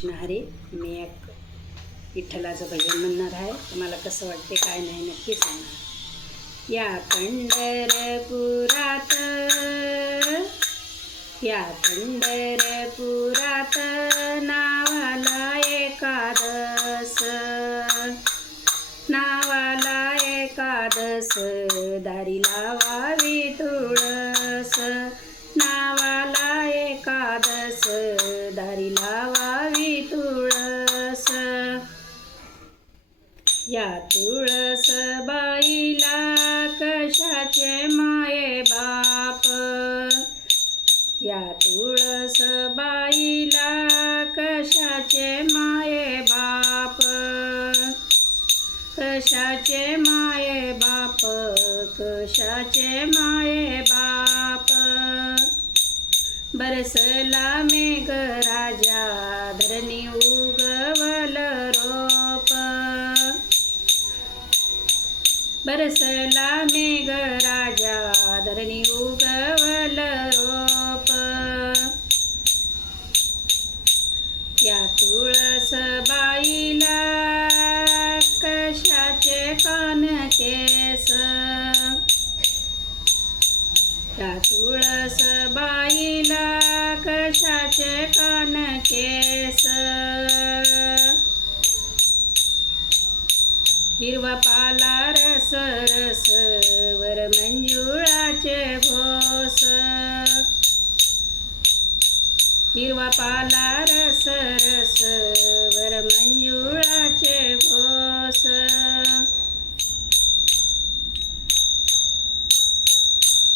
कृष्ण हरी. मी एक विठ्ठलाचं भजन म्हणणार आहे. तुम्हाला कसं वाटते काय नाही नक्की सांगा. या पंढरपुरात नावाला एकादस दारी लावावी तुळस. नावाला एकादस दारी लावावी तुळस. या तुळस बाईला कशाचे माये बाप. या तुळस बाईला कशाचे माये बाप. कशाचे माये बाप. कशाचे माये बाप. बरसला मेघ राजा धरणी उगवल रोप. बरसला मेघ राजा धरणी उगवल रोप. या तुळस बाईला कशाचे कान केस. या तुळस बाईला कशाचे कान केस. हिरवा पाला रस रस वर मंजुळाचे घोस. हिरवा पाला रस रस वर मंजुळाचे घोस.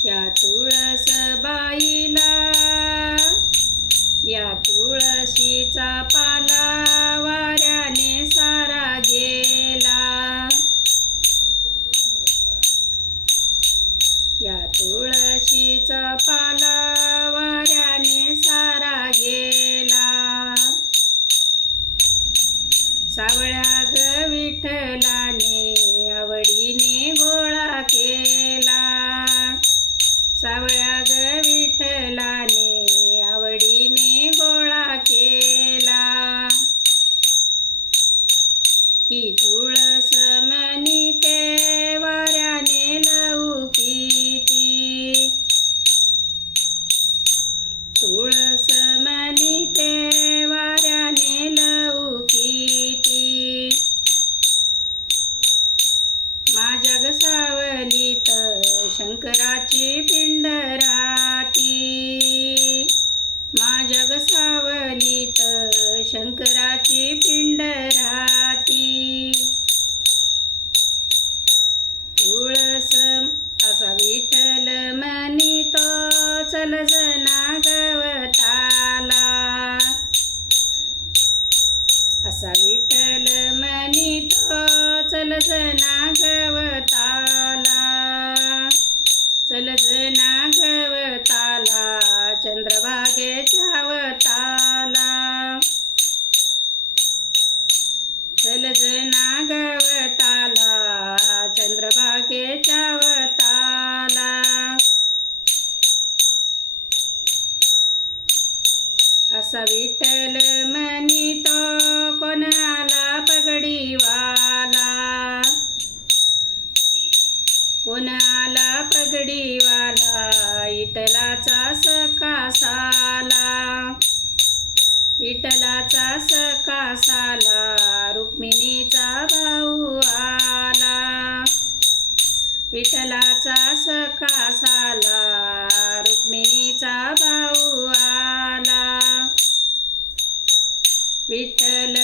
या तुळस बाईला या तुळशीचा पाला वाऱ्याने सारा गेला. या तुळशीचा पाला वाऱ्याने सारा गेला. सावळ्या ग विठ्ठलाने आवडीने गोळा केला. सावळ्या ग विठ्ठलाने आवडीने गोळा केला. ही तुळस म्हणीते वाऱ्याने लौकिती. तुळस म्हणीते वाऱ्याने लौकिती. माझ्या ग सावलीत शंकराची पिंड राहती. माझ्या ग सावलीत शंकराची पिंड राहती. तुळस असा विठ्ठल म्हणितो चल जना गवताला. असा विठ्ठल म्हणितो चल जना गवताला. चल जना गवताला चंद्रभागेच्या वताला. चल जना गवताला चंद्रभागेच्या वताला. असा विठ्ठल म्हणितो कोण आला पगडीवाला. कोण आला पगडीवाला विठ्ठलाचा सखा साला. विठ्ठलाचा सखा साला रुक्मिणीचा भाऊ आला. विठ्ठलाचा सखा साला रुक्मिणीचा भाऊ आला. विठ्ठल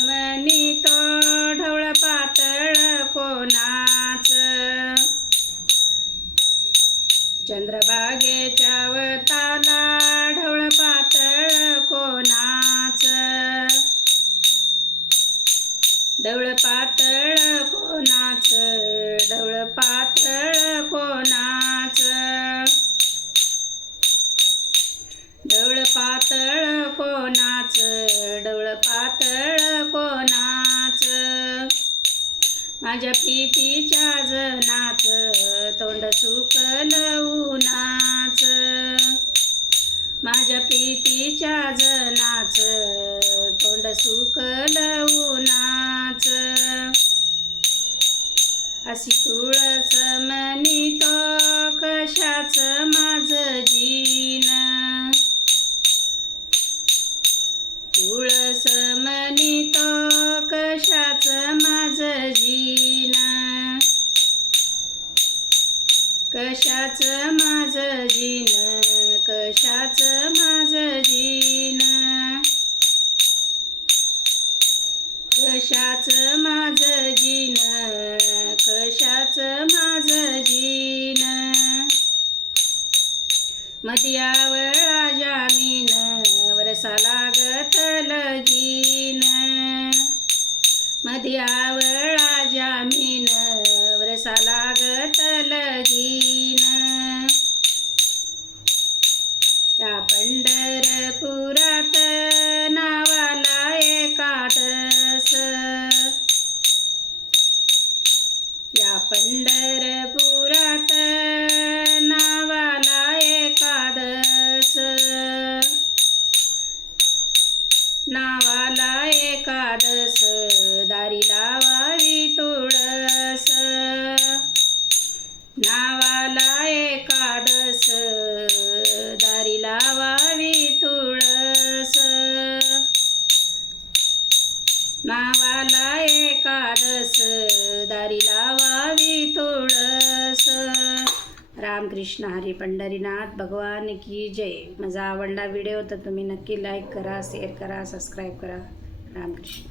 म्हणितो ढवळ पातळ कोणाच. चंद्रभागेच्या वताला ढवळ पातळ कोणाच. ढवळ पातळ कोणाच. ढवळ पातळ कोणाच. ढवळ पातळ कोणाच. ढवळ पातळ कोणाच. माझ्या प्रीतीच्या जनाच तोंड सुकलं उन्हाच. माझ्या प्रीतीच्या जनाच तोंड सुकलं उन्हाच अशी तुळस म्हणितो कशाच माझं जीन तुळस म्हणितो कशाच माझं जीन कशाच माझं जीन कशाच माझं जीन कशाच माझं जीन कशाच माझं जीन मध्यावळा जामीन वरसा लागत लगीन मध्यावळा जामीन वरसा लागत लगीन या पंढरपुरात नावाला एकादस या पंढरपुरात नावाला एकादस नावाला एकादस दारी लावावी तुळस नावाला एकादस दारी लावावी तुळस नावाला एकादस दारी लावावी तुळस. रामकृष्ण हरी पंढरीनाथ भगवान की जय. माझा आवडला व्हिडिओ तर तुम्ही नक्की लाईक करा, शेअर करा, सबस्क्राईब करा. रामकृष्ण.